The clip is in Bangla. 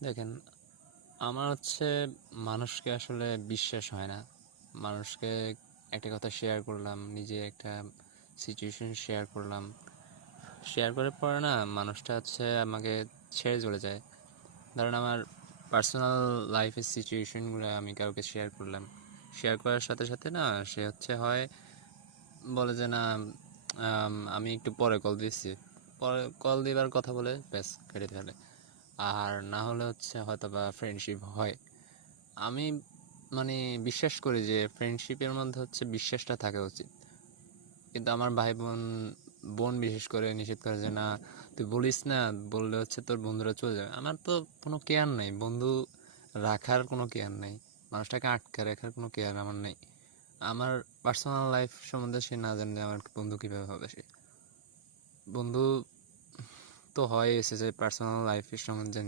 দেখেন, আমার হচ্ছে মানুষকে আসলে বিশ্বাস হয় না। মানুষকে একটা কথা শেয়ার করলাম, নিজে একটা সিচুয়েশন শেয়ার করলাম, শেয়ার করার পরে না মানুষটা হচ্ছে আমাকে ছেড়ে চলে যায়। ধরেন আমার পার্সোনাল লাইফের সিচুয়েশনগুলো আমি কাউকে শেয়ার করলাম, শেয়ার করার সাথে সাথে না সে হচ্ছে হয় বলে যে না, আমি একটু পরে কল দিচ্ছি, পরে কল দিবার কথা বলে ব্যাস কেটে ফেলে। আর না হলে হচ্ছে হয়তো বা ফ্রেন্ডশিপ হয়। আমি মানে বিশ্বাস করি যে ফ্রেন্ডশিপের মধ্যে হচ্ছে বিশ্বাসটা থাকা উচিত। কিন্তু আমার ভাই বোন, বোন বিশেষ করে নিষেধ করে যে না তুই বলিস না, বললে হচ্ছে তোর বন্ধুরা চলে যাবে। আমার তো কোনো কেয়ার নাই, বন্ধু রাখার কোনো কেয়ার নাই, মানুষটাকে আটকে রাখার কোনো কেয়ার আমার নেই। আমার পার্সোনাল লাইফ সম্বন্ধে সে না জানলে আমার বন্ধু কীভাবে হবে? সে বন্ধু তো হয় এসেছে পার্সোনাল লাইফের সম্বন্ধে নিয়ে।